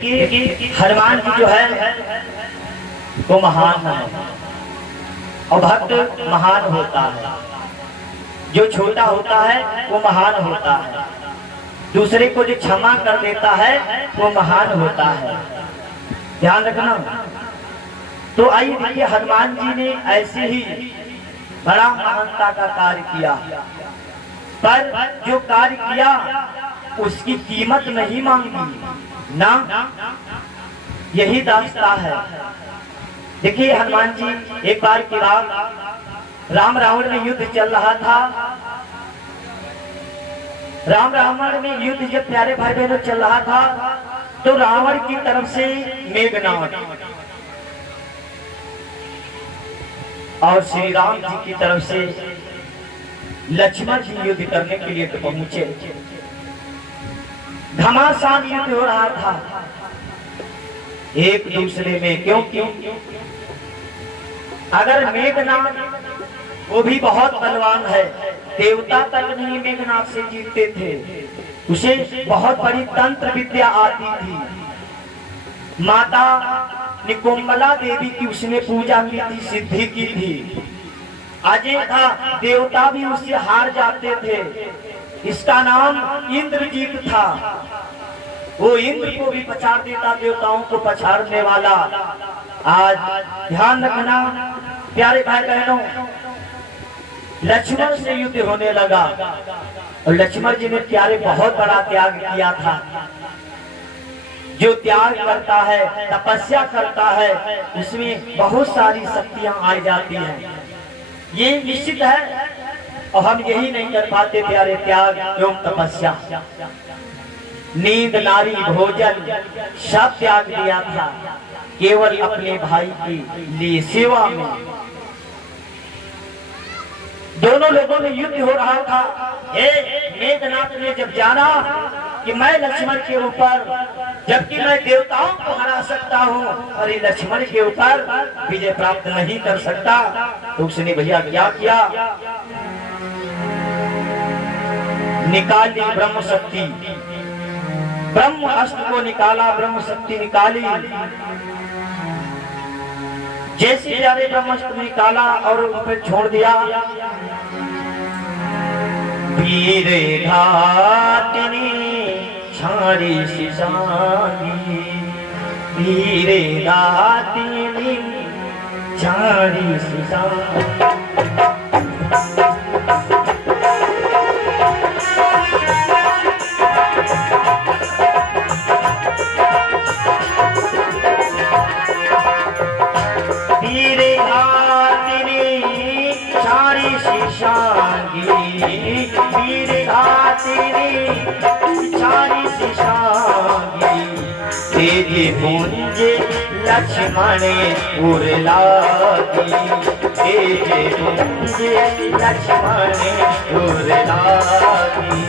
कि हनुमान जी जो है वो महान है और भक्त महान होता है। जो छोटा होता है वो महान होता है। दूसरे को जो क्षमा कर देता है वो महान होता है। ध्यान रखना। तो आइए देखिए, हनुमान जी ने ऐसे ही बड़ा महानता का कार्य किया, पर जो कार्य किया उसकी कीमत नहीं मांगी ना। यही दास्ता है। देखिए हनुमान जी, एक बार की बात, राम रावण में युद्ध चल रहा था। राम रावण में युद्ध जब प्यारे भाई बहनों चल रहा था तो रावण की तरफ से मेघनाद और श्री राम जी की तरफ से लक्ष्मण जी युद्ध करने के लिए पहुंचे। घमासान युद्ध हो रहा था एक दूसरे में, क्योंकि अगर मेघनाद, वो भी बहुत बलवान है, देवता तक नहीं मेघनाद से जीतते थे। उसे बहुत बड़ी तंत्र विद्या आती थी। माता निकुंबला देवी की उसने पूजा की थी, सिद्धि की थी। अजय था, देवता भी उससे हार जाते थे। इसका नाम इंद्रजीत था। वो इंद्र को भी पछाड़ देता, देवताओं को पछाड़ने वाला। आज ध्यान रखना प्यारे भाई बहनों, लक्ष्मण से युद्ध होने लगा और लक्ष्मण जी ने प्यारे बहुत बड़ा त्याग किया था। जो त्याग करता है, तपस्या करता है, उसमें बहुत सारी शक्तियां आ जाती हैं। ये निश्चित है और हम यही नहीं कर पाते प्यारे, त्याग एवं तपस्या। नींद, नारी, भोजन सब त्याग दिया था केवल अपने भाई की लिए सेवा में। दोनों लोगों में युद्ध हो रहा था। मेघनाथ ने जब जाना कि मैं लक्ष्मण के ऊपर, जबकि मैं देवताओं को हरा सकता हूँ और ये लक्ष्मण के ऊपर विजय प्राप्त नहीं कर सकता, तो उसने भैया क्या किया, निकाली ब्रह्म शक्ति, ब्रह्म अस्त्र को निकाला, ब्रह्म शक्ति निकाली। जैसे जाने ब्रह्म अस्त्र निकाला और उन पर छोड़ दिया। वीर घातिनी छाड़ी सिसानी, वीर घातिनी छाड़ी सिसानी। तेरे पुंज लक्ष्मण उरलागी, तेरे पुंज लक्ष्मण उरलागी।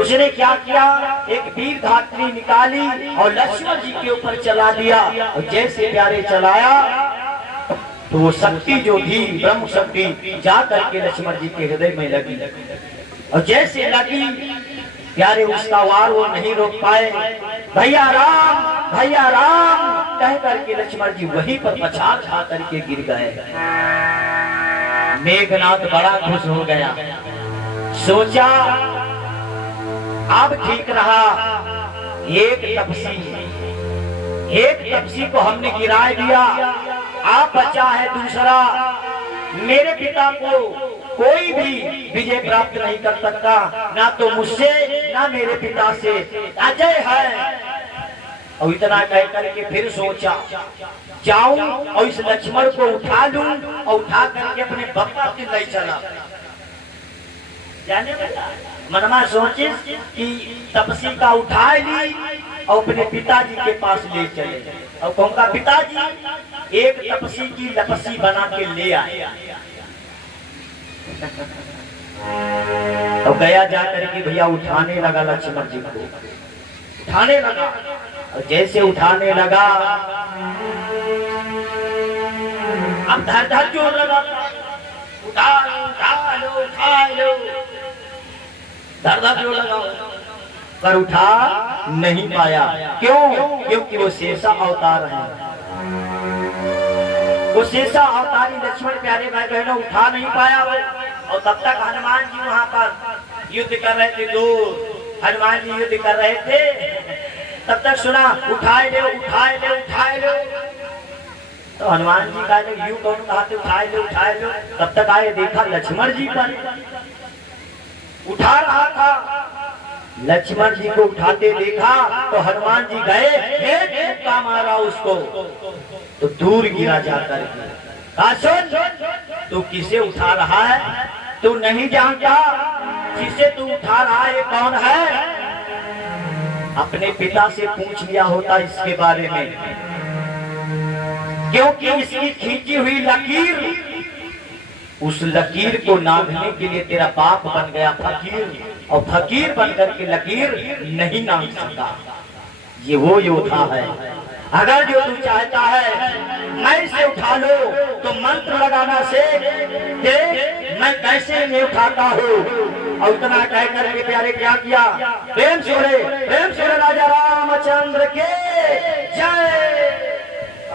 उसने क्या किया, एक वीर धात्री निकाली और लक्ष्मण जी के ऊपर चला दिया। और जैसे प्यारे चलाया तो वो शक्ति जो थी, ब्रह्म शक्ति, जा करके लक्ष्मण जी के हृदय में लगी। और जैसे लगी प्यारे, उसका वार वो नहीं रोक पाए। भैया राम कह करके लक्ष्मण जी वहीं पर पछाड़ खा करके गिर गए। मेघनाथ बड़ा खुश हो गया, सोचा अब ठीक रहा। एक तपसी को हमने गिरा दिया, आप बचा है दूसरा। मेरे पिता को कोई भी विजय प्राप्त नहीं कर सकता, ना तो मुझसे ना मेरे पिता से, अजय है। और इतना कह करके फिर सोचा, जाऊं और इस लक्ष्मण को उठा लूं और उठा करके अपने बप्पा के ले चला। जाने वाला मनमा सोचे कि तपसी का उठा ली और अपने पिताजी के पास ले चले। और कहूँगा पिताजी, एक तपसी की लपसी बना के ले आए। और गया जा करके भैया उठाने लगा, लक्ष्मण जी को उठाने लगा। और जैसे उठाने लगा अब धर धर जोर लगा, उठा लो, धर धर जोर लगाओ, पर उठा नहीं पाया। क्यों? क्योंकि वो शेषा अवतार है। वो शेषा अवतारी लक्ष्मण प्यारे भाई बहनों उठा नहीं पाया वो। और तब तक हनुमान जी वहां पर युद्ध कर रहे थे। दूर हनुमान जी युद्ध कर रहे थे, तब तक सुना उठाए ले, उठाए ले, उठाए ले। तो हनुमान जी का यूं कौन कहा थे उठाए ले, उठाए लो। तब तक आए, देखा लक्ष्मण जी पर उठा रहा था। लक्ष्मण जी को उठाते देखा तो हनुमान जी गए, एक का मारा उसको तो दूर गिरा जाकर के। सुन, तू किसे उठा रहा है? तू नहीं जानता जिसे तू उठा रहा है कौन है? अपने पिता से पूछ लिया होता इसके बारे में, क्योंकि इसकी खींची हुई लकीर, उस लकीर को नांगने के लिए तेरा बाप बन गया फकीर, और फकीर बनकर के लकीर नहीं नांग सकता। ये वो योद्धा है। अगर जो तू चाहता है मैं से उठा लो तो मंत्र लगाना सीख, देख मैं कैसे इन्हें उठाता हूँ। और इतना कह करके प्यारे क्या किया? प्रेम से राजा रामचंद्र के जय।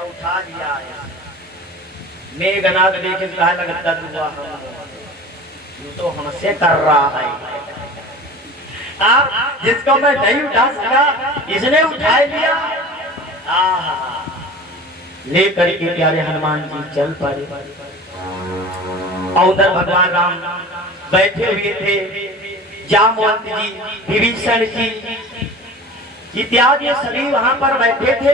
उठा दिया। मेघनाथ देखे कहा लगता तू तो हमसे कर रहा है। आप जिसको मैं नहीं उठा सका इसने उठा लिया। ले करके प्यारे हनुमान जी चल पड़े। और उधर भगवान राम बैठे हुए थे, जामवंत जी, विभीषण जी इत्यादि सभी वहां पर बैठे थे।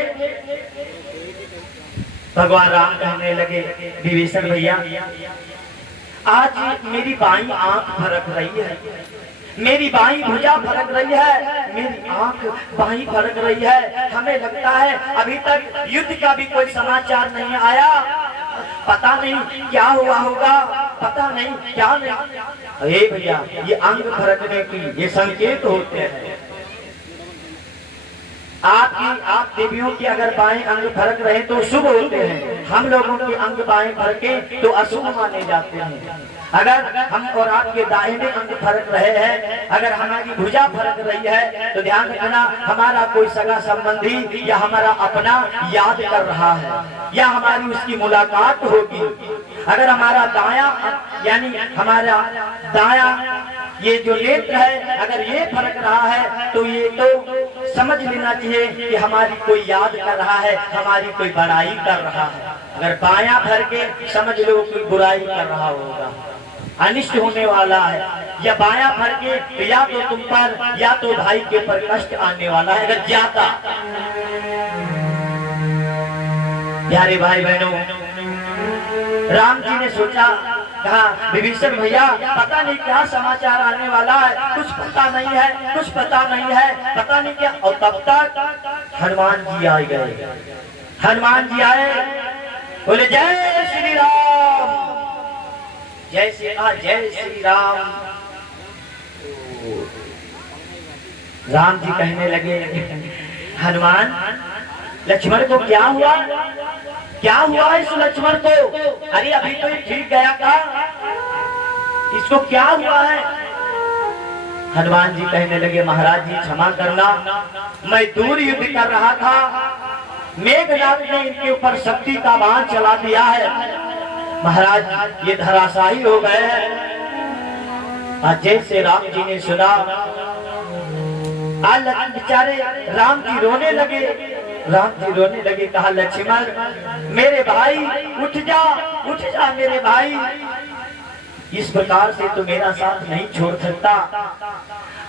भगवान राम कहने लगे, विभीषण भैया आज मेरी बाईं आंख फरक रही है, मेरी बाईं भुजा फरक रही है, मेरी आंख बाईं फरक रही है। हमें लगता है अभी तक युद्ध का भी कोई समाचार नहीं आया, पता नहीं क्या हुआ होगा, पता नहीं क्या नहीं। भैया ये अंग फरकने की ये संकेत होते हैं। आप देवियों की अगर बाएं अंग फरक रहे तो शुभ होते हैं, हम लोगों के अंग बाएं फरके तो अशुभ माने जाते हैं। अगर हम और आपके दाहिने अंग फरक रहे हैं, अगर हमारी भुजा फरक रही है तो ध्यान रखना हमारा कोई सगा संबंधी या हमारा अपना याद कर रहा है या हमारी उसकी मुलाकात होगी। अगर हमारा दाया यानी हमारा दाया ये जो नेत्र है अगर ये फरक रहा है तो ये तो समझ लेना चाहिए कि हमारी कोई याद कर रहा है, हमारी कोई बड़ाई कर रहा है। अगर बायां फर के समझ लो कोई बुराई कर रहा होगा, अनिष्ट होने वाला है। या बायां फर के या तो तुम पर या तो भाई के पर कष्ट आने वाला है। अगर ज्यादा प्यारे भाई बहनों, राम जी ने सोचा, कहा विभीषण भैया पता नहीं क्या समाचार आने वाला है, कुछ पता नहीं है, कुछ पता नहीं है, पता नहीं क्या। और तब तक हनुमान जी आ गए। हनुमान जी आए, बोले जय श्री राम, जय श्री राम। राम जी कहने लगे, हनुमान लक्ष्मण को क्या हुआ, क्या हुआ इस लक्ष्मण को? अरे अभी तो ये ठीक गया था, इसको क्या हुआ है? हनुमान जी कहने लगे, महाराज जी क्षमा करना, मैं दूर युद्ध कर रहा था, मेघनाथ ने इनके ऊपर शक्ति का बाण चला दिया है, महाराज ये धराशायी हो गए हैं। जैसे राम जी ने सुना, आज बेचारे राम जी रोने लगे। राम जी रोने लगे, कहा लक्ष्मण मेरे भाई उठ जा मेरे भाई, इस प्रकार से तो मेरा साथ नहीं छोड़ सकता।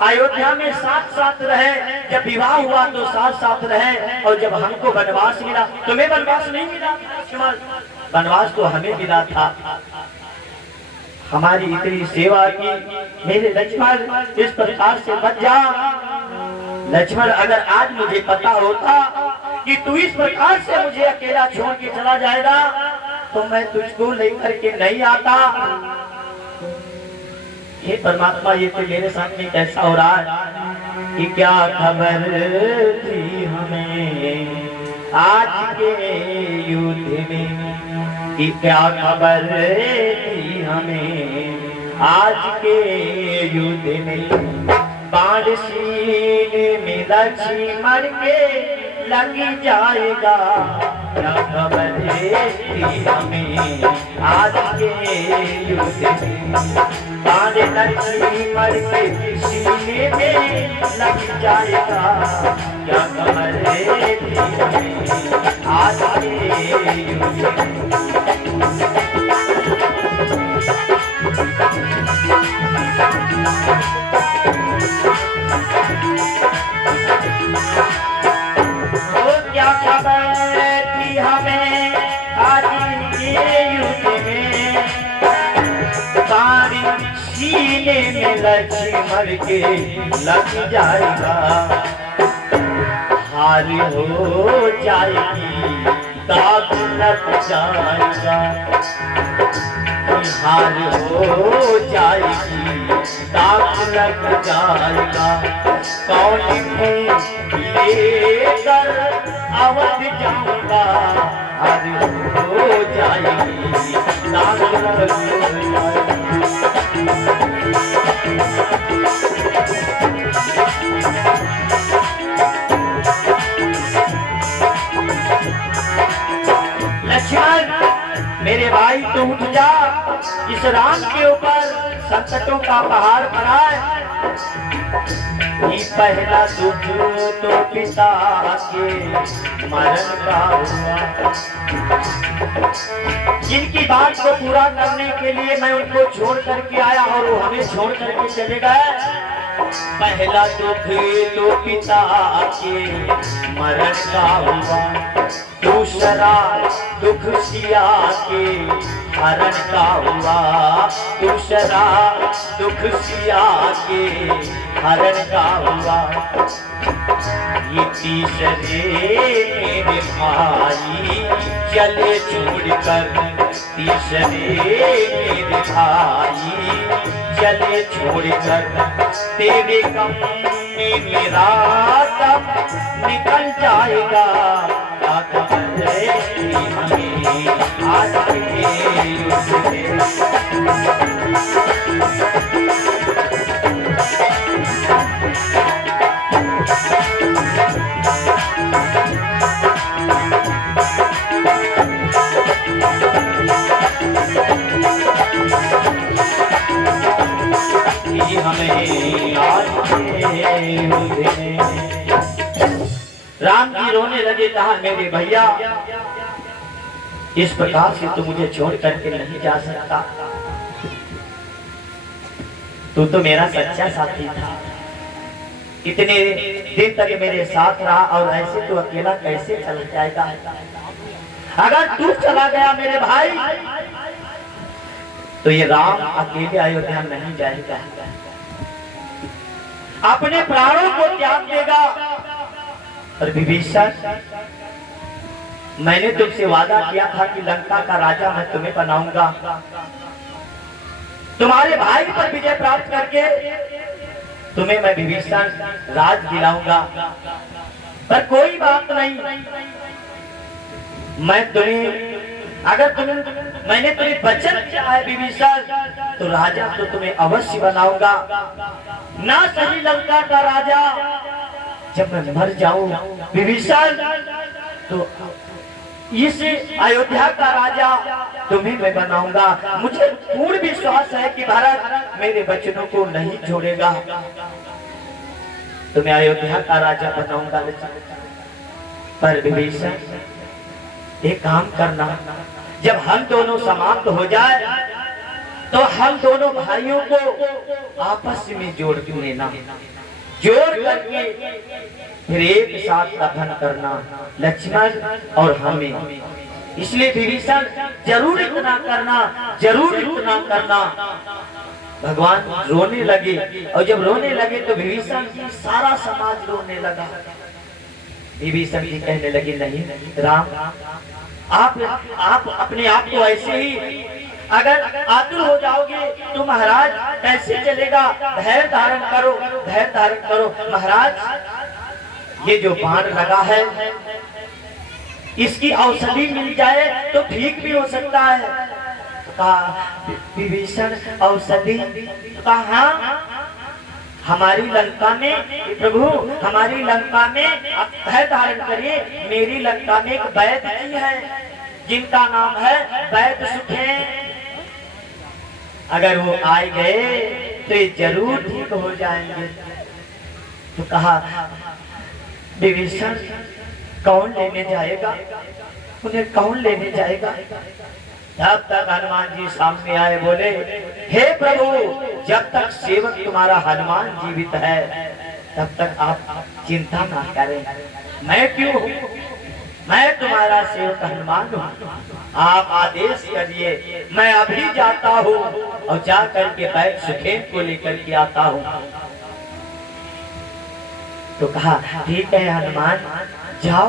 अयोध्या में साथ साथ रहे, जब विवाह हुआ तो साथ साथ रहे, और जब हमको वनवास मिला, तुम्हें वनवास नहीं मिला लक्ष्मण, वनवास तो हमें मिला था। हमारी इतनी सेवा की, मेरे लक्ष्मण इस प्रकार से बच जा। लक्ष्मण अगर आज मुझे पता होता कि तू इस प्रकार से मुझे अकेला छोड़ के चला जाएगा तो मैं तुझको लेकर के नहीं आता। हे परमात्मा ये तो मेरे साथ में कैसा हो रहा है कि क्या खबर थी हमें आज के युद्ध में, कि क्या खबर थी हमें आज के युद्ध में, बाण सीने में लक्ष्मण के लग जाएगा। क्या खबर थी हमें आज के युद्ध में, बाण लक्ष्मण के सीने में लग जाएगा। क्या खबर थी हमें आज के युद्ध में। क्या खबर थी हमें आज के युद्ध में, बाण सीने में लक्ष्मण के लग जाएगा। हार हो जाएगी दाग लग जाएगा, हार हो जाएगी दाग लग जाएगा। कौन लेकर अवध जाऊंगा, हार हो जाएगी दाग लग जाएगा। लक्ष्मण मेरे भाई तू उठ जा, इस राम के ऊपर संकटों का पहाड़ पड़ा है। ये पहला दुख तो पिता के मरण का हुआ, जिनकी बात को पूरा करने के लिए मैं उनको छोड़ करके आया और वो हमें छोड़ करके चले गए। पहला दुख तो पिता के मरण का हुआ, दूसरा दुख सिया के हरण का हुआ, दूसरा दुख सिया के हरण का हुआ। ये तीसरे मेरे भाई चले छोड़कर, तीसरे मेरे भाई चले छोड़कर, तेरे गम में मेरा दम निकल जाएगा। क्या खबर थी हमें आज के युद्ध में। राम जी रोने लगे, कहा मेरे भैया इस प्रकार से तू मुझे छोड़ करके नहीं जा सकता, तू तो मेरा सच्चा साथी था, इतने दिन तक मेरे साथ रहा और ऐसे तू अकेला कैसे चला जाएगा। अगर तू चला गया मेरे भाई तो ये राम अकेले अयोध्या नहीं जाएगा, अपने प्राणों को त्याग देगा। और विभीषण मैंने तुमसे वादा किया था कि लंका का राजा मैं तुम्हें बनाऊंगा, तुम्हारे भाई पर विजय प्राप्त करके तुम्हें मैं विभीषण राज दिलाऊंगा। पर कोई बात नहीं, मैं तुम्हें अगर मैंने तुम्हें वचन दिया है विभीषण, तो राजा तो तुम्हें अवश्य बनाऊंगा। ना सही लंका का राजा, जब मैं मर जाऊं विभीषण तो इस अयोध्या का राजा तुम्हें मैं बनाऊंगा। मुझे पूर्ण विश्वास है कि भारत मेरे वचनों को नहीं छोड़ेगा, तुम्हें अयोध्या का राजा बनाऊंगा। पर विभीषण एक काम करना, जब हम दोनों समाप्त हो जाए तो हम दोनों भाइयों को आपस में जोड़ लेना, जोड़ करके फिर एक साथ दफन करना, लक्ष्मण और हमें। इसलिए विभीषण जरूर इतना करना, जरूर इतना करना। भगवान रोने लगे और जब रोने लगे तो विभीषण की सारा समाज रोने लगा। विभीषण जी कहने लगे नहीं राम, आप अपने आप को ऐसे ही अगर आतुर हो जाओगे तो महाराज कैसे चलेगा। धैर्य धारण करो, धैर्य धारण करो। महाराज ये जो बाण लगा है इसकी औषधि मिल जाए तो ठीक भी हो सकता है। कहा विभीषण औषधि? कहा हाँ, हमारी लंका में प्रभु, हमारी लंका में आप भय धारण करिए, मेरी लंका में एक वैद्य जी है जिनका नाम है वैद्य सुखेन। अगर वो आए गए तो ये जरूर ठीक हो जाएंगे। तो कहा विभीषण कौन लेने जाएगा, उन्हें कौन लेने जाएगा? जब तक हनुमान जी सामने आए बोले, हे प्रभु, जब तक सेवक तुम्हारा हनुमान जीवित है तब तक आप चिंता ना करें। मैं क्यों हूँ, मैं तुम्हारा सेवक हनुमान हूँ। आप आदेश करिए, मैं अभी जाता हूँ और जा करके वैद्य सुखेन को लेकर के आता हूँ। तो कहा ठीक है हनुमान, जाओ,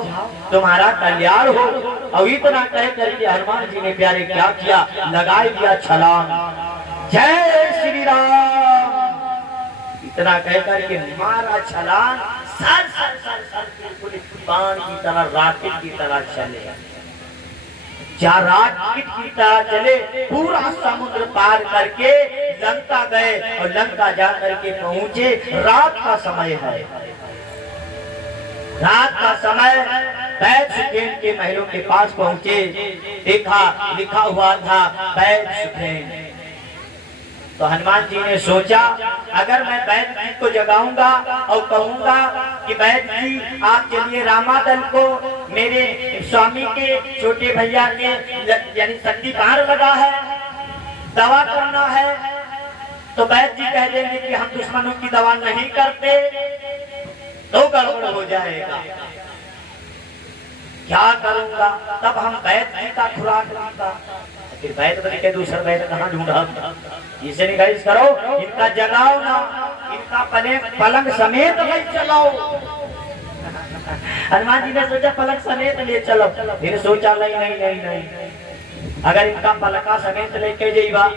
तुम्हारा कल्याण हो। और इतना कह करके हनुमान जी ने प्यारे क्या किया, लगाई दिया छलांग। जय श्री राम, इतना कह करके मारा छलांग, सर सर सर सर बिल्कुल बाण की तरह, रॉकेट की तरह चले, रॉकेट की तरह चले, पूरा समुद्र पार करके लंका गए। और लंका जा करके पहुंचे, रात का समय है, रात का समय। वैद्य सुखेन के महलों के पास पहुंचे, देखा लिखा हुआ था वैद्य सुखेन। तो हनुमान जी ने सोचा, अगर मैं वैद्य जी को जगाऊंगा और कहूंगा कि वैद्य जी आप चलिए रामादल को, मेरे स्वामी के छोटे भैया के यानी शक्ति बाहर लगा है, दवा करना है, तो वैद्य जी कह देंगे कि हम दुश्मनों की दवा नहीं करते, तो गड़बड़ हो जाएगा। क्या करूंगा? तब हम वैद्य जी का खुराक लूंगा। फिर वैद्य बने के दूसरा वैद्य कहाँ ढूंढा? इसे निकाइस करो, इनका जगाओ ना, इनका पलंग समेत ले चलो। हनुमान जी ने सोचा पलंग समेत ले चलो, फिर सोचा नहीं नहीं नहीं नहीं, अगर इनका पलका समेत लेके जाइबा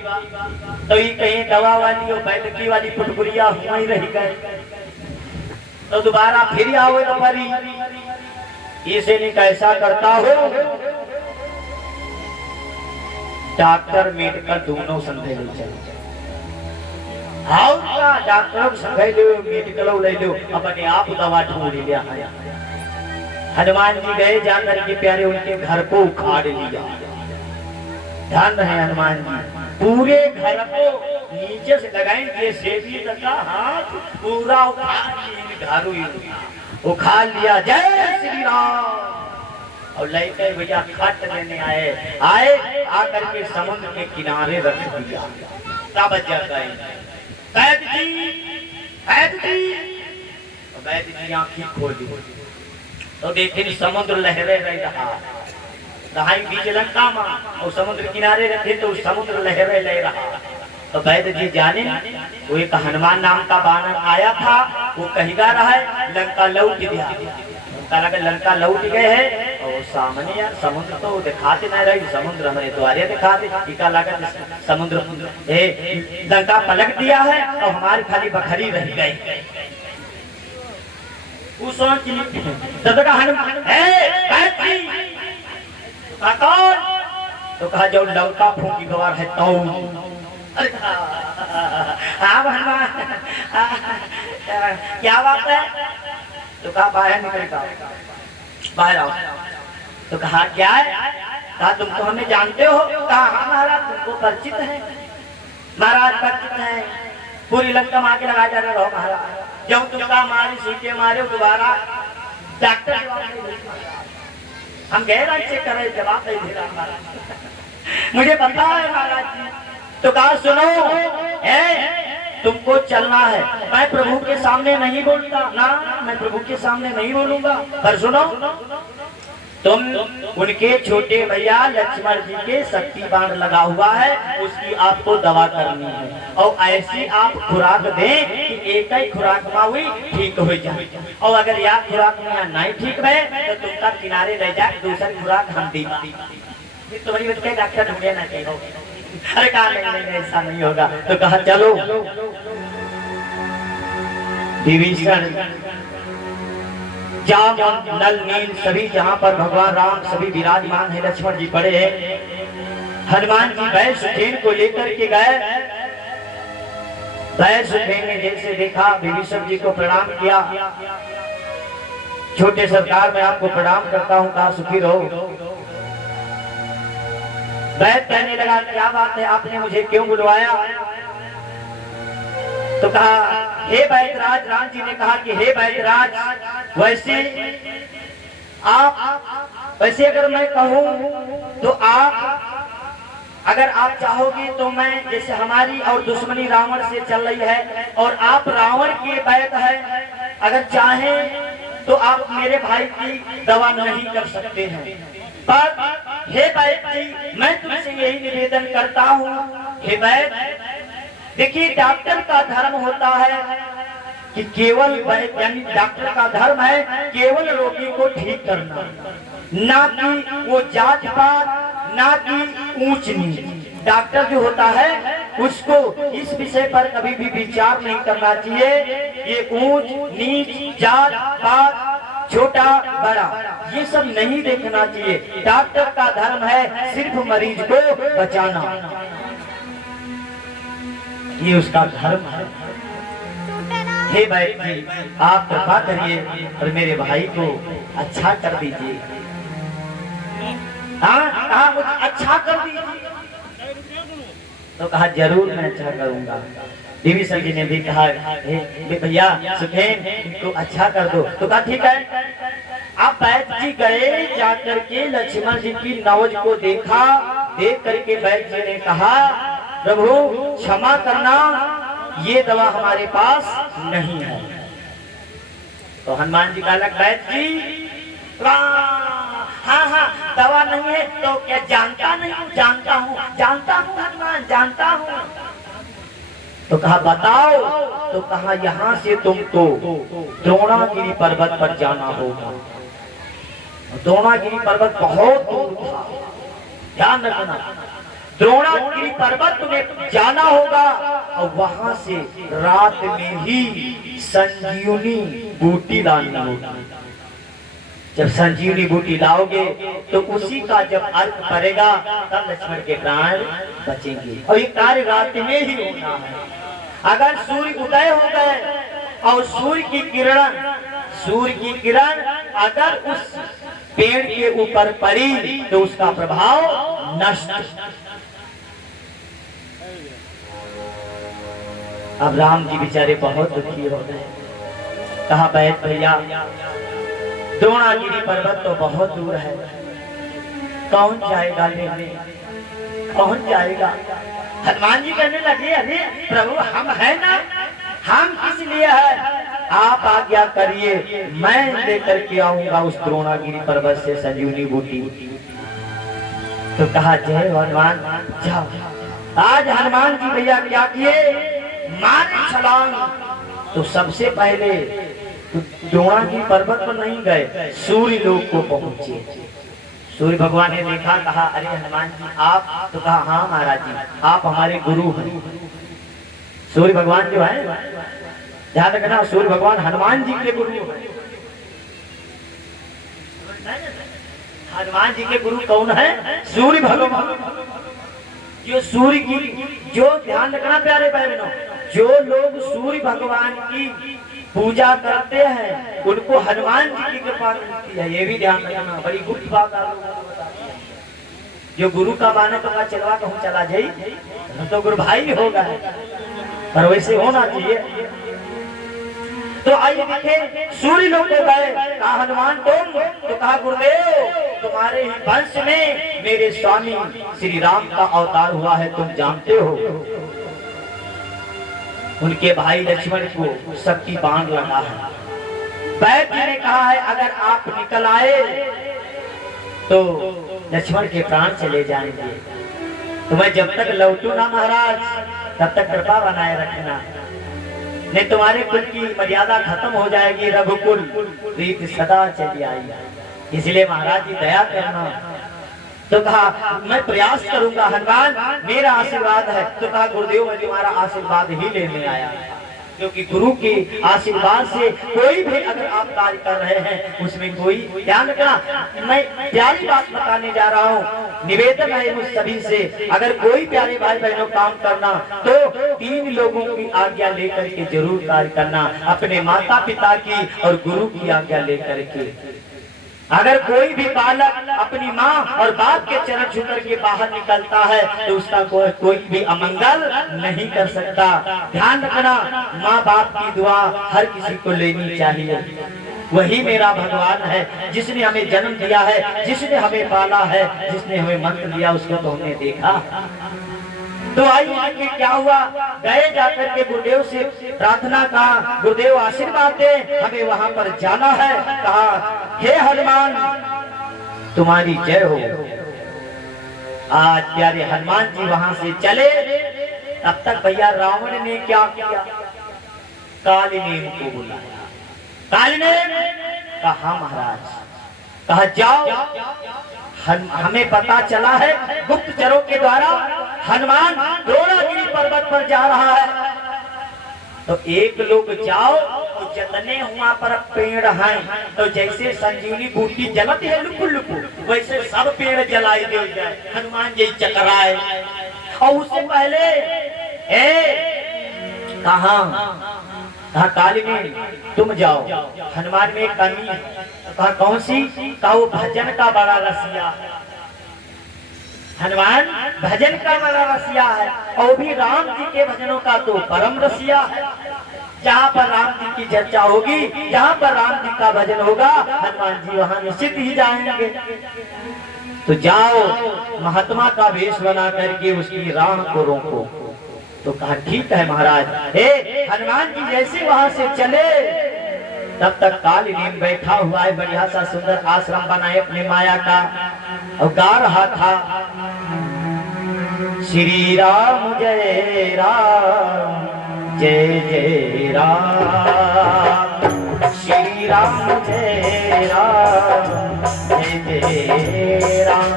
तो ये कहीं दवा वाली और वैद्य की वाली पुटपुरिया हुआ ही रह गए, तो दोबारा फिर आओ तो परी। इसे नहीं कैसा करता हो, डॉक्टर मेडिकल दोनों संगे ले चलो, डॉक्टर संगे लो, मेडिकल ले लो, अपने आप दवा ढूंढ लिया। हनुमान जी गए, जाकर के प्यारे उनके घर को उखाड़ लिया। ध्यान रहे हनुमान जी, पूरे घर को नीचे से लगाएंगे, सेवी का हाथ पूरा उखाड़ लिया। जय श्री राम। और लेकर भैया खट लेने आए आकर के समुद्र के किनारे रख दिया। तब जग गए वैद्य जी, वैद्य जी। वैद्य जी आंखें खोली तो देखे समुद्र लहरे रहा, बीच लंका में और समुद्र किनारे रहते तो समुद्र लहरे ले रहा। तो वैद्य जी जाने, वो एक हनुमान नाम का बानर आया था, वो कहीगा रहा है लंका लौट गया। लंका लौट गए है और सामने यार समुद्र तो दिखाते नहीं रही, समुद्र हमारे द्वारे दिखाते, टीका लगा समुद्र लंका पलट दिया है और हमारी खाली बखरी रह गई। कौन? तो कहा जो लंका फूंकी गवार है तो। हाँ हनुमान, क्या बात है? तो कहा बाहर निकल का, बाहर आओ। तो कहा क्या है? कहा तुम तो हमें जानते हो? कहा हाँ महाराज, तुमको परिचित है। महाराज परिचित है, पूरी लंका मार के लगा जा रहे हो महाराज। जब तुमका मारी सीटे मारे दोबारा डॉक्टर हम गए राज्य करे, जवाब नहीं दे रहा मुझे पता है महाराज जी। तो कहा सुनो, तुमको चलना है, मैं प्रभु के सामने नहीं बोलता ना, मैं प्रभु के सामने नहीं बोलूंगा, पर सुनो, तुम उनके छोटे भैया लक्ष्मण जी के शक्ति बाण लगा हुआ है, उसकी आपको दवा करनी है और ऐसी आप खुराक दें कि एक ही खुराक में हुई ठीक हो जाए। और अगर यह खुराक में नहीं ठीक है तो तुमका किनारे ले जाए, दूसरी खुराक हम दी। तुम्हारी बच्चे डॉक्टर ढूंढे ना चाहिए। अरे कहा नहीं ऐसा नहीं होगा। तो कहा चलो। विभीषण जाम नल नील सभी जहाँ पर भगवान राम सभी विराजमान है, लक्ष्मण जी पड़े हैं। हनुमान जी बैल सुखेन को लेकर के गए। बैल सुखेन ने जैसे देखा विभीषण जी को प्रणाम किया, छोटे सरकार मैं आपको प्रणाम करता हूँ, कहा सुखी रहो। बैल कहने लगा क्या बात है, आपने मुझे क्यों बुलवाया? तो कहा हे बैतराज, राम जी ने कहा कि हे बैतराज, वैसे अगर मैं कहूं तो अगर आप चाहोगे तो मैं, जैसे हमारी और दुश्मनी रावण से चल रही है और आप रावण के बैत है, अगर चाहें तो आप मेरे भाई की दवा नहीं कर सकते हैं। पर हे बैत जी, मैं तुमसे यही निवेदन करता हूँ, हे बैत, देखिए डॉक्टर का धर्म होता है कि केवल, यानी डॉक्टर का धर्म है केवल रोगी को ठीक करना, ना कि वो जात पात, ना कि ऊंच नीच। डॉक्टर जो होता है उसको इस विषय पर कभी भी विचार नहीं करना चाहिए, ये ऊंच नीच, जात पात, छोटा बड़ा, ये सब नहीं देखना चाहिए। डॉक्टर का धर्म है सिर्फ मरीज को बचाना, ये उसका धर्म है। हे भाई जी, आप कृपा करिए और मेरे भाई को अच्छा कर दीजिए। हाँ, मुझे अच्छा कर दीजिए। तो कहा जरूर मैं अच्छा करूंगा। विभीषण जी ने भी कहा भैया सुखेन इनको अच्छा कर दो। तो कहा ठीक है। आप बैत जी गए, जाकर के लक्ष्मण जी की नौज को देखा, देख करके बैत जी ने कहा प्रभु क्षमा करना, ये दवा हमारे पास नहीं है। तो हनुमान जी का लग बैत जी, हाँ दवा नहीं है तो क्या जानता नहीं हूँ? जानता हूँ हनुमान, जानता हूँ। तो कहा बताओ। तो कहा यहाँ से तुमको द्रोणागिरी पर्वत पर जाना होगा। द्रोणागिरी पर्वत बहुत दूर था, ध्यान रखना। द्रोणागिरी पर्वत तुम्हें जाना होगा और वहां से रात में ही संजीवनी बूटी लानी होगी। जब संजीवनी बूटी लाओगे तो उसी का जब अर्घ पड़ेगा तब लक्ष्मण के प्राण बचेंगे। और ये कार्य रात में ही होना है। अगर सूर्य उदय हो गए और सूर्य की किरण अगर उस पेड़ के ऊपर पड़ी तो उसका प्रभाव नष्ट। अब राम जी बेचारे बहुत दुखी हो गए। कहा बैत भैया द्रोणागिरी पर्वत तो बहुत दूर है, कौन जाएगा लेने, कौन जाएगा? हनुमान जी कहने लगे अरे प्रभु हम है ना, हम किस लिए है, आप आज्ञा करिए मैं लेकर के आऊंगा उस द्रोणागिरी पर्वत से संजीवनी बूटी। तो कहा जय हनुमान जाओ। आज हनुमान जी भैया क्या किए, मारे छलांग। तो सबसे पहले द्रोणागिरी पर्वत पर नहीं गए, सूर्य लोक को पहुंचे। सूर्य भगवान ने देखा, कहा अरे हनुमान जी आप? तो कहा हाँ महाराज जी आप हमारे गुरु हैं। सूर्य भगवान जो है, ध्यान रखना, सूर्य भगवान हनुमान जी के गुरु हैं। हनुमान जी के गुरु कौन है? सूर्य भगवान। जो सूर्य की, जो ध्यान रखना प्यारे बहनों, जो लोग सूर्य भगवान की पूजा करते हैं उनको हनुमान जी की कृपा मिलती है। ये भी ध्यान रखना, बड़ी गुप्त बात आप लोगों को बताते हैं। जो गुरु का माने तो का चलवा कहूँ चला जाई तो गुरु भाई होगा, पर वैसे होना चाहिए। तो आइए देखें, सूर्य लोग को गए, कहा हनुमान तुम? तो कहा गुरुदेव तुम्हारे ही वंश में मेरे स्वामी श्री राम का अवतार हुआ है, तुम जानते हो। उनके भाई लक्ष्मण को शक्ति बाण लगा है। बैत जी ने कहा है अगर आप निकल आए तो लक्ष्मण के प्राण चले जाएंगे। तो मैं जब तक लौटू ना महाराज तब तक कृपा बनाए रखना, नहीं तुम्हारे कुल की मर्यादा खत्म हो जाएगी, रघुकुल प्रीति सदा चली आई। इसलिए महाराज जी दया करना। तो कहा मैं प्रयास करूंगा हनुमान, मेरा आशीर्वाद है। तो कहा गुरुदेव मैं तुम्हारा आशीर्वाद ही लेने आया। क्योंकि गुरु के आशीर्वाद से कोई भी अगर आप कार्य कर रहे हैं उसमें कोई ध्यान रखना। मैं प्यारी बात बताने जा रहा हूँ, निवेदन है मुझ सभी से, अगर कोई प्यारे भाई बहनों काम करना तो 3 लोगों की आज्ञा लेकर के जरूर कार्य करना, अपने माता पिता की और गुरु की आज्ञा लेकर के। अगर कोई भी बालक अपनी माँ और बाप के चरण छू करके बाहर निकलता है तो उसका कोई भी अमंगल नहीं कर सकता। ध्यान रखना, माँ बाप की दुआ हर किसी को लेनी चाहिए। वही मेरा भगवान है जिसने हमें जन्म दिया है, जिसने हमें पाला है, जिसने हमें मंत्र दिया, उसको तो हमने देखा। तो आइए क्या हुआ, गए जाकर के गुरुदेव से प्रार्थना कहा, गुरुदेव आशीर्वाद दे, हमें वहां पर जाना है। कहा हे हनुमान तुम्हारी जय हो। आज प्यारे हनुमान जी वहां से चले, तब तक भैया रावण ने क्या किया, कालिनेम को बुलाया। कालिनेम कहा महाराज, कहा जाओ, हमें पता चला है गुप्तचरों के द्वारा हनुमान द्रोणागिरी पर्वत पर जा रहा है। तो एक लोग जाओ तो जितने वहां पर पेड़ हैं, तो जैसे संजीवनी बूटी जलती है लुकु लुकु, वैसे सब पेड़ जलाई दे जाए, हनुमान जी चकराए। और उससे पहले कहा कालिनेम तुम जाओ, हनुमान में कमी, कहा कौन सी, कहा वो भजन का बड़ा रसिया है, हनुमान भजन का बड़ा रसिया है, और भी राम जी के भजनों का तो परम रसिया है। जहाँ पर राम जी की चर्चा होगी, जहाँ पर राम जी का भजन होगा, हनुमान जी वहाँ निश्चित ही जाएंगे। तो जाओ, महात्मा का वेश बना करके उसकी राह को रोको। तो कहा ठीक है महाराज। हनुमान जी जैसे वहां से चले, तब तक कालिनेम बैठा हुआ है, बढ़िया सा सुंदर आश्रम बनाए अपने माया का, और गा रहा था श्री राम जय राम जय जय राम, श्री राम जय राम जय जय राम।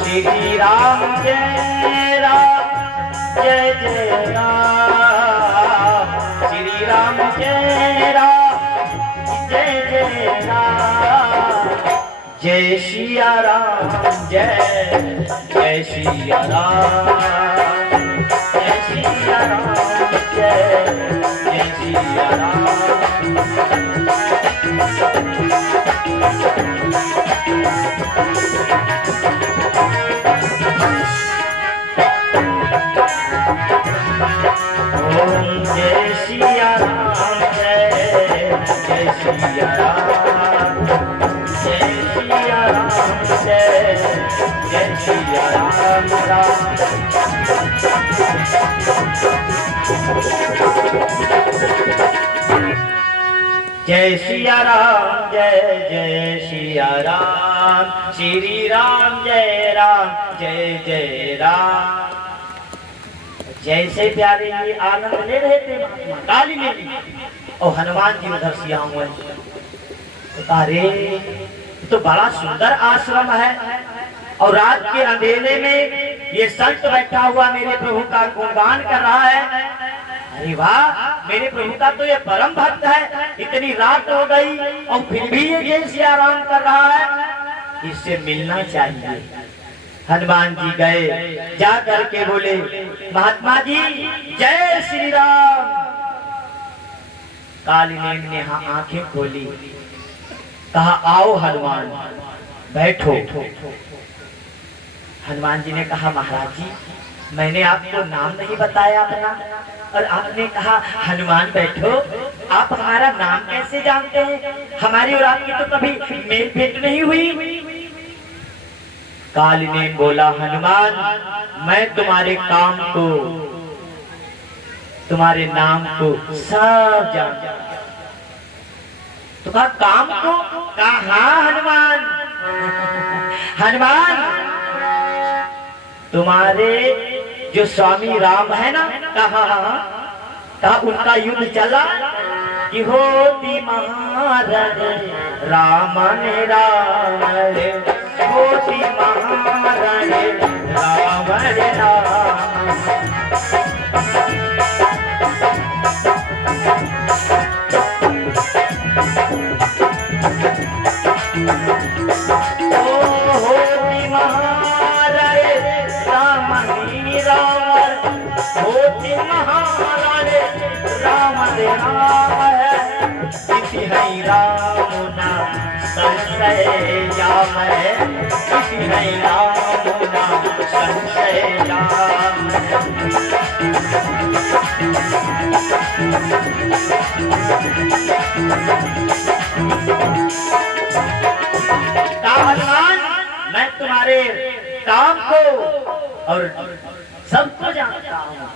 श्री राम जय राम जय जय राम, श्री राम जय राम जय जय राम, जय सिया राम जय जय सिया राम, जय सिया राम जय जय सिया राम। जय सिया राम जय जय सिया राम, जय सिया राम जय जय सिया राम राम। जय सिया राम जय जय सिया राम, श्री राम जय जय राम। जैसे प्यारे ये आनंद ले रहे थे महात्मा कालिनेम, और हनुमान जी उधर से हुए। अरे तो बड़ा सुंदर आश्रम है, और रात के अंधेरे में ये संत बैठा हुआ मेरे प्रभु का गुणगान कर रहा है। अरे वाह, मेरे प्रभु का तो ये परम भक्त है, इतनी रात हो गई और फिर भी ये जैसे आराम कर रहा है, इससे मिलना चाहिए। हनुमान जी गए, जा करके बोले महात्मा जी जय श्री राम। कालिनेम ने आंखें खोली, कहा आओ हनुमान बैठो। हनुमान जी ने कहा महाराज जी मैंने आपको नाम नहीं बताया अपना, और आपने कहा हनुमान बैठो, आप हमारा नाम कैसे जानते हैं, हमारी और आपकी तो कभी मेल भेंट नहीं हुई। कालिनेम बोला हनुमान मैं तुम्हारे काम को, तुम्हारे नाम को सब जानता। तो कहा काम को, कहा हनुमान, हनुमान तुम्हारे जो स्वामी राम है ना, कहा उनका युद्ध चला, कि होती महारण रामन राम रे, होती महारण रावण राम। होती महारण रामनी रावण, होती महारण रावण राम है। इति है राम नाम संशय जाम है, इति है राम नाम संशय जाम है। हनुमान, मैं तुम्हारे काम को और सबको जानता हूँ।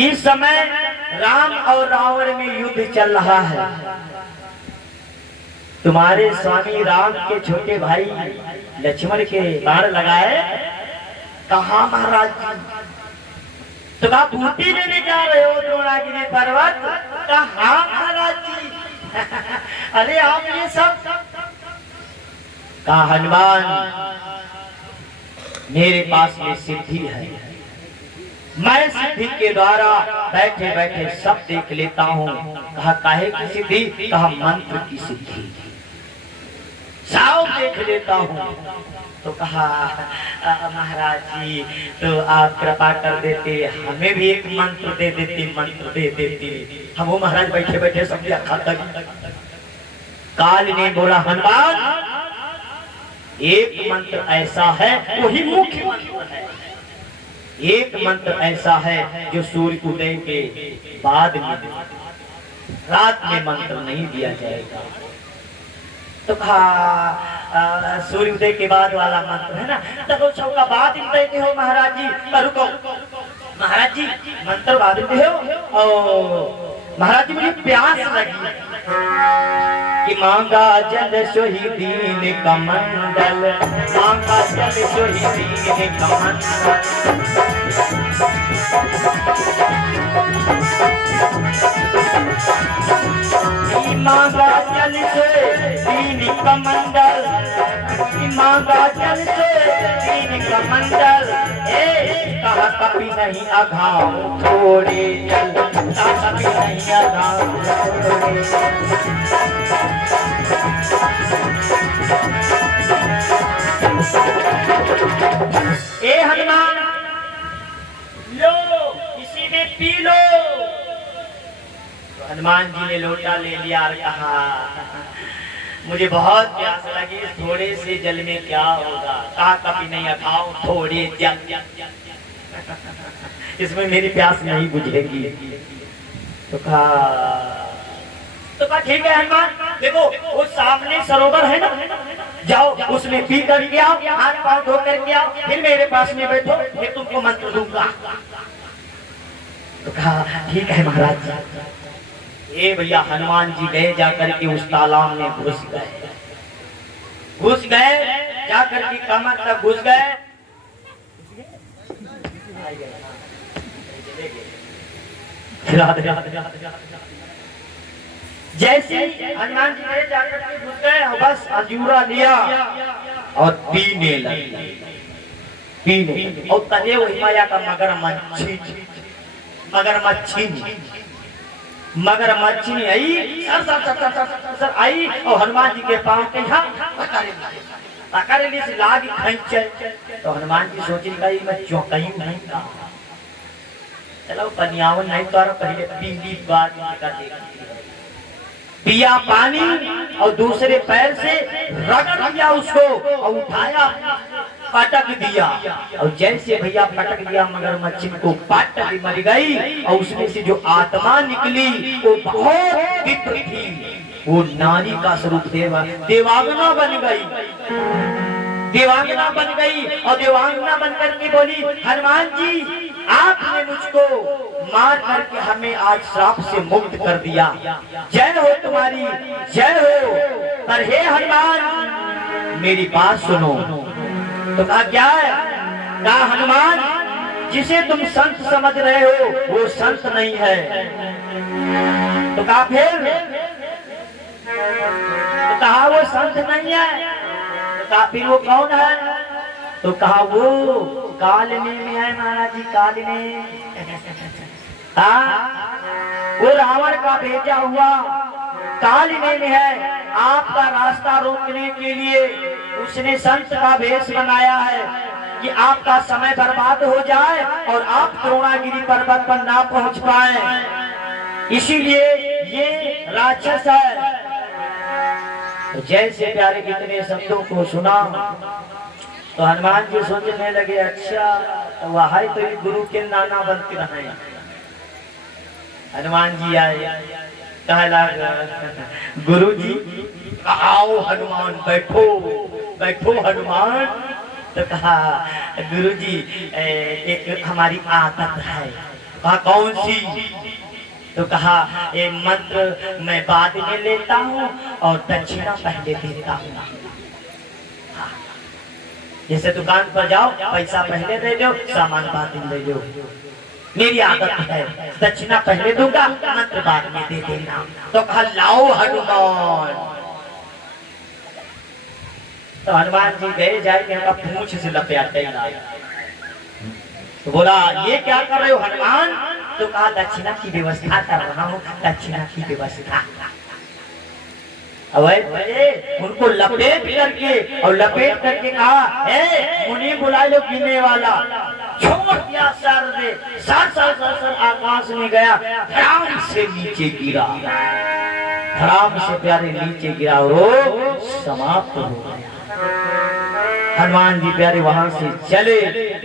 इस समय राम और रावण में युद्ध चल रहा है। तुम्हारे स्वामी राम के छोटे भाई लक्ष्मण के बाण लगाए, कहा महाराज जी? तो कहा बूटी देने जा रहे हो द्रोणागिरी पर्वत? कहा महाराज जी? अरे आप ये सब कहा हनुमान, मेरे पास में सिद्धि है, मैं सिद्धि के द्वारा बैठे बैठे सब देख लेता हूँ। कहा काहे की सिद्धि? कहा मंत्र की सिद्धि, सब देख लेता हूँ। तो कहा महाराज जी तो आप कृपा कर देते, हमें भी एक मंत्र दे देते, मंत्र दे देते, हम वो महाराज बैठे बैठे सब खाता। काल ने बोला हनुमान, एक मंत्र ऐसा है, वही मुख्य मंत्र है, एक मंत्र ऐसा है जो सूर्य उदय के बाद में, रात में मंत्र नहीं दिया जाएगा। तो कहा सूर्य उदय के बाद वाला मंत्र है ना, तब सबका बाद में देते हो महाराज जी? रुको महाराज जी, मंत्र बाद में हो। और महाराज जी मुझे प्यास लगी कि मांगा जल सोही दीन कमंडल, मांगा जल सोही दीन कमंडल। मांगा जल से दीन कमंडल, मांगा जल से दीन कमंडल। कहा कभी नहीं अघाव थोड़े जल, कभी नहीं अघाव थोड़े ए हनुमान, लो इसी में पी लो। तो हनुमान जी ने लोटा ले लिया और कहा मुझे बहुत प्यास लगी, थोड़े से जल में क्या होगा? कहा कभी नहीं अघाओ थोड़े जल, इसमें मेरी प्यास नहीं बुझेगी। तो कहा ठीक है हनुमान, देखो वो सामने सरोवर है ना, जाओ उसमें पी करके आओ, हाथ पांव धो करके आओ, फिर मेरे पास में बैठो, फिर तुमको मंत्र दूंगा। तो कहा ठीक है महाराज जी। ए भैया हनुमान जी गए, जाकर के उस तालाब में घुस गए, जाकर के कमर तक घुस गए। जैसे हनुमान जी गए, जाकर के घुस गए, बस अंजूरा लिया और पीने लगे, पीने। और तले वही माया का मगरमच्छी आई, सर आई और हनुमान जी के पांव के यहाँ पकड़ ली, लाग खींचे। तो हनुमान जी सोच रही मैं चौंकई नहीं था, चलो पनियावन नहीं तो पहले पीली बात कर देखी। पिया पानी और दूसरे पैर से रगड़ दिया उसको और उठाया, पटक दिया। और जैसे भैया पटक दिया, मगरमच्छ को पटक मर गई। और उसमें से जो आत्मा निकली वो बहुत दिव्य थी, वो नारी का स्वरूप देवांगना बन गई, देवांगना बन गई। और देवांगना बन करके बोली हनुमान जी आपने मुझको मार करके हमें आज श्राप से मुक्त कर दिया, जय हो तुम्हारी, जय हो। पर हे हनुमान मेरी बात सुनो। तो कहा क्या है? कहा हनुमान जिसे तुम संत समझ रहे हो वो संत नहीं है। तो कहा फिर? तो कहा वो संत नहीं है। तो कहा फिर वो कौन है? तो कहा वो कालने में है महाराज जी, कालने। वो रावण का भेजा हुआ कालने में है। आपका रास्ता रोकने के लिए उसने संत का वेश बनाया है कि आपका समय बर्बाद हो जाए और आप द्रोणागिरी पर्वत पर ना पहुंच पाए, इसीलिए ये राक्षस है। तो जैसे प्यारे इतने शब्दों को सुना तो हनुमान जी सोचने लगे, अच्छा तो वह तो ये गुरु के नाना बनते रहे। हनुमान जी आए, कहला गुरु जी आओ हनुमान, बैठो बैठो हनुमान। तो कहा गुरु जी एक हमारी आदत है। कहा कौन सी? तो कहा ये मंत्र मैं बाद में लेता हूँ और दक्षिणा पहले देता हूँ। जैसे दुकान पर जाओ, पैसा पहले दे दो, सामान बाद में दे दो। मेरी आदत है, दक्षिणा पहले दूंगा, मंत्र बाद में दे देना। तो कहा लाओ हनुमान। तो हनुमान जी गए, जाए उनका पूंछ से लपेटे। तो बोला ये क्या कर रहे हो हनुमान? तो कहा दक्षिणा की व्यवस्था कर रहा हूँ, दक्षिणा की व्यवस्था। अब उनको लपेट करके और लपेट करके कहा मुनि बुला लो गिनने वाला। छोड़ दिया सर दे, सर आकाश में गया, धड़ाम से नीचे गिरा, धड़ाम से प्यारे नीचे गिरा और समाप्त हो गया। हनुमान जी प्यारे वहां से चले,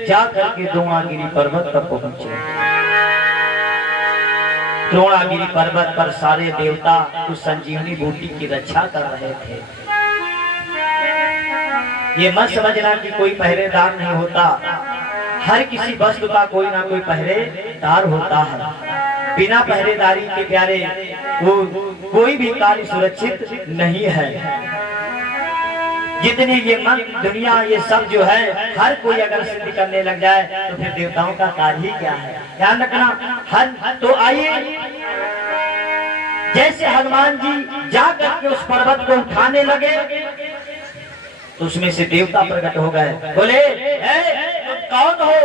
जा करके द्रोणागिरी पर्वत पर पहुंचे। द्रोणागिरी पर्वत पर सारे देवता उस संजीवनी बूटी की रक्षा कर रहे थे। ये मत समझना कि कोई पहरेदार नहीं होता, हर किसी वस्तु का कोई ना कोई पहरेदार होता है। बिना पहरेदारी के प्यारे वो कोई भी कार्य सुरक्षित नहीं है। जितने ये मन दुनिया ये सब जो है, हर कोई अगर सिद्ध करने लग जाए तो फिर देवताओं का कार्य ही क्या है, ध्यान रखना। हर तो आइए, जैसे हनुमान जी जा करके उस पर्वत को उठाने लगे तो उसमें से देवता प्रकट हो गए। बोले तुम कौन हो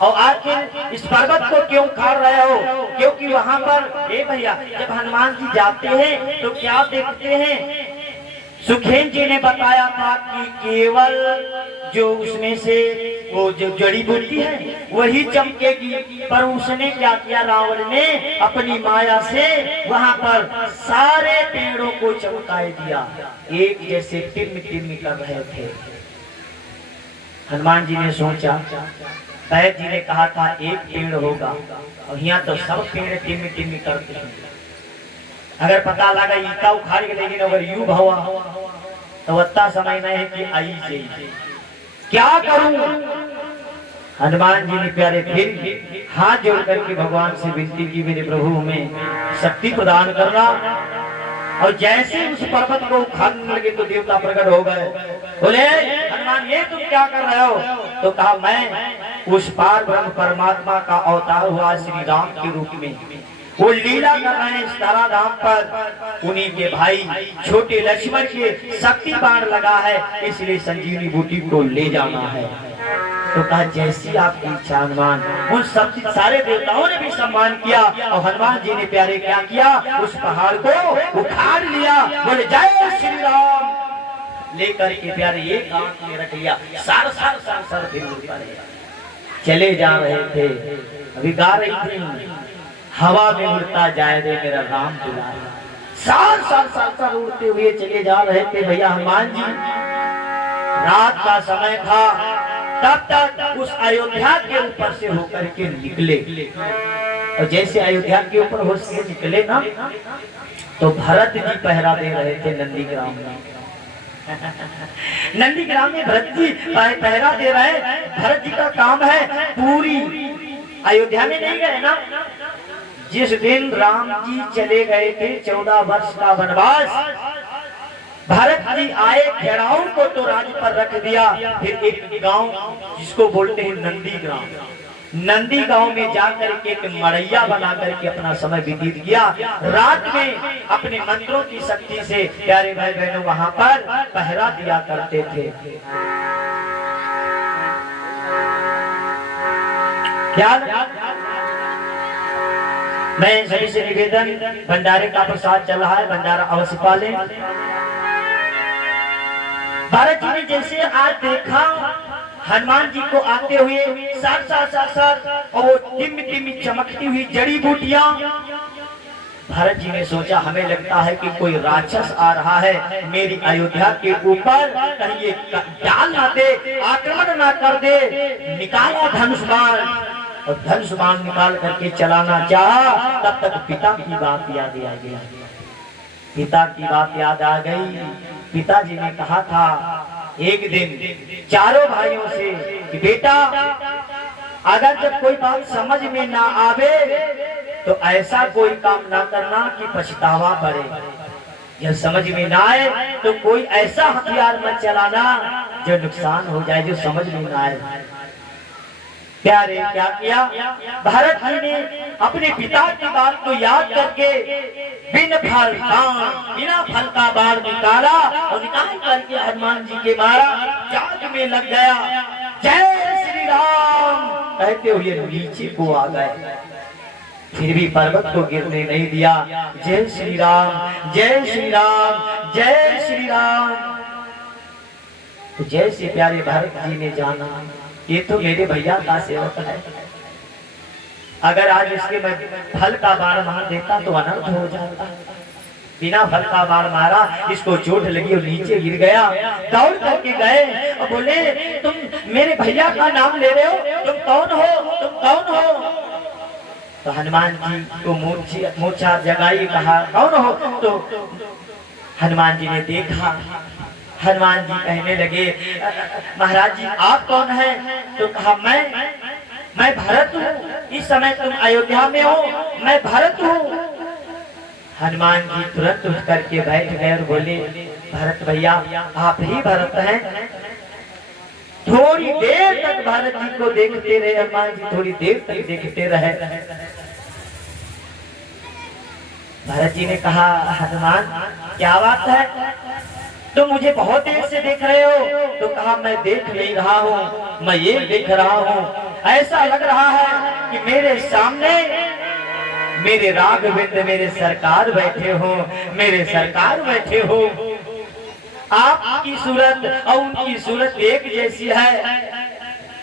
और आखिर इस पर्वत को क्यों उखाड़ रहे हो? क्योंकि वहां पर भैया जब हनुमान जी जाते हैं तो क्या देखते हैं? सुखेन जी ने बताया था कि केवल जो उसमें से वो जो जड़ी बूटी है वही चमकेगी, पर उसने क्या किया? रावण ने अपनी माया से वहां पर सारे पेड़ों को चमकाए दिया, एक जैसे टिम टिम कर रहे थे। हनुमान जी ने सोचा, पैर जी ने कहा था एक पेड़ होगा और यहाँ तो सब पेड़ टिम टिम करते हैं। अगर पता लगा ईटा उखाड़ के, लेकिन अगर यू भवा तो इतना समय नहीं है कि आई जाइए, क्या करूं? हनुमान जी ने प्यारे फिर हाथ जोड़ करके भगवान से विनती की, मेरे प्रभु में शक्ति प्रदान करना। और जैसे उस पर्वत को उखाड़ने लगे तो देवता प्रकट हो गए। बोले हनुमान ये तुम क्या कर रहे हो? तो कहा मैं उस पार ब्रह्म परमात्मा का अवतार हुआ श्री राम के रूप में, वो लीला कर रहे हैं इस धराधाम पर। उन्हीं के भाई छोटे लक्ष्मण के शक्ति बाण लगा है, इसलिए संजीवनी बूटी को ले जाना है। तो कहा जैसी आपकी इच्छा हनुमान। उन सब सारे देवताओं ने भी सम्मान किया और हनुमान जी ने प्यारे क्या किया? उस पहाड़ को उखाड़ लिया। बोले जय श्री राम, लेकर के प्यारे ये काम में रख लिया। सार सार सार सार फिर चले जा रहे थे। अभी गा रही थी, हवा में उड़ता जाए दे मेरा राम दुलारा। साल साल साल साल उड़ते हुए चले जा रहे थे भैया हनुमान जी। रात का समय था, तब तक उस अयोध्या के ऊपर से होकर के निकले। और जैसे अयोध्या के ऊपर हो से निकले ना, तो भरत जी पहरा दे रहे थे नंदीग्राम में। नंदीग्राम में भरत जी पहरा दे रहे। भरत जी का काम है, पूरी अयोध्या में नहीं गए ना, जिस दिन राम जी चले गए थे 14 वर्ष का वनवास, भरत जी आए, घेराओं को तो राज पर रख दिया। फिर एक गांव जिसको बोलते हैं नंदीग्राम, नंदी गांव में जाकर के एक मड़ैया बना करके अपना समय व्यतीत किया। रात में अपने मंत्रों की शक्ति से प्यारे भाई बहनों वहां पर पहरा दिया करते थे। क्या मैं सभी से निवेदन, भंडारे का प्रसाद चल रहा है, भंडारा अवश्य पालें। भारत जी ने जैसे आज देखा हनुमान जी को आते हुए साथ और वो टिम चमकती हुई जड़ी बूटियां, भारत जी ने सोचा हमें लगता है कि कोई राक्षस आ रहा है मेरी अयोध्या के ऊपर, कहीं ये डाल ना दे, आक्रमण ना कर दे। निकाला धनुष बाण और धनुष बाण निकाल करके चलाना चाहा, तब तक पिता की बात याद आ गई। पिता की बात याद आ गई। पिताजी ने कहा था एक दिन चारों भाइयों से कि बेटा अगर जब कोई बात समझ में ना आवे तो ऐसा कोई काम ना करना कि पछतावा पड़े। जब समझ में ना आए तो कोई ऐसा हथियार मत चलाना जो नुकसान हो जाए, जो समझ में ना आए। प्यारे क्या किया भारत जी ने अपने पिता की बात को याद करके बिना फल का बाण निकाला और निकाल करके हनुमान जी के मारा, जाग में लग गया। जय श्री राम कहते हुए नीचे को आ गए, फिर भी पर्वत को गिरने नहीं दिया। जय श्री राम, जय श्री राम, जय श्री राम। तो जैसे प्यारे भारत जी ने जाना ये तो मेरे भैया का सेवक है, अगर आज इसके मैं फल का बाण मार देता तो अनर्थ हो जाता। बिना फल का बाण मारा, इसको चोट लगी और नीचे गिर गया। दौड़ करके गए और बोले तुम मेरे भैया का नाम ले रहे हो, तुम कौन हो, तुम कौन हो? तो हनुमान जी को मूर्छा जगाई, कहा कौन हो? तो हनुमान जी ने देखा, हनुमान जी कहने लगे महाराज जी आप कौन हैं? तो कहा मैं भरत हूँ, इस समय तुम अयोध्या में हो, मैं भरत हूँ। हनुमान जी तुरंत उठ करके बैठ गए और बोले भरत भैया आप ही भरत हैं? थोड़ी देर तक भारत जी को देखते रहे हनुमान जी, थोड़ी देर तक देखते रहे। भारत जी ने कहा हनुमान क्या बात है, तो मुझे बहुत देर से देख रहे हो? तो कहा मैं देख नहीं रहा हूँ, मैं ये देख रहा हूँ, ऐसा लग रहा है कि मेरे सामने मेरे राघवेंद्र मेरे सरकार बैठे हो, मेरे सरकार बैठे हो। आपकी सूरत और उनकी सूरत एक जैसी है।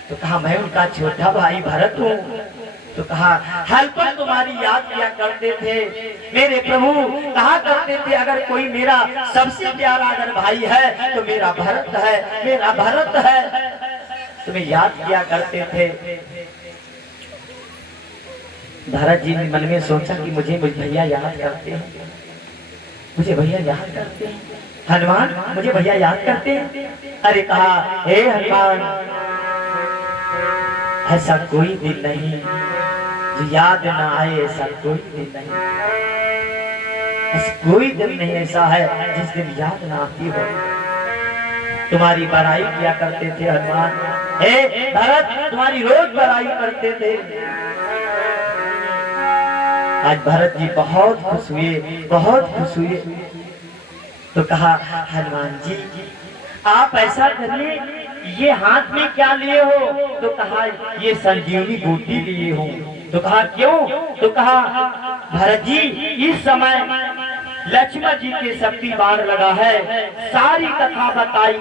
तो कहा मैं उनका छोटा भाई भरत हूँ। तो कहा हलपन तुम्हारी याद किया करते थे मेरे प्रभु, कहा करते थे अगर कोई मेरा सबसे प्यारा अगर भाई है तो मेरा भरत है, मेरा भरत है, तुम्हें याद किया करते थे। भरत जी ने मन में सोचा कि मुझे भैया याद करते हैं, मुझे भैया याद करते हैं, हनुमान मुझे भैया याद करते हैं। अरे कहा हे हनुमान ऐसा कोई दिन नहीं जो याद ना आए, ऐसा कोई दिन नहीं, ऐसा कोई दिन नहीं ऐसा है जिस दिन याद ना आती हो। तुम्हारी बड़ाई किया करते थे हनुमान, हे भरत तुम्हारी रोज बड़ाई करते थे। आज भरत जी बहुत खुश हुए, बहुत खुश हुए। तो कहा हनुमान जी आप ऐसा करिए, ये हाथ में क्या लिए हो? तो कहा ये संजीवनी बूटी लिए हो। तो कहा क्यों? तो कहा भरत जी इस समय लक्ष्मण जी के शक्ति बाण लगा है, सारी कथा बताई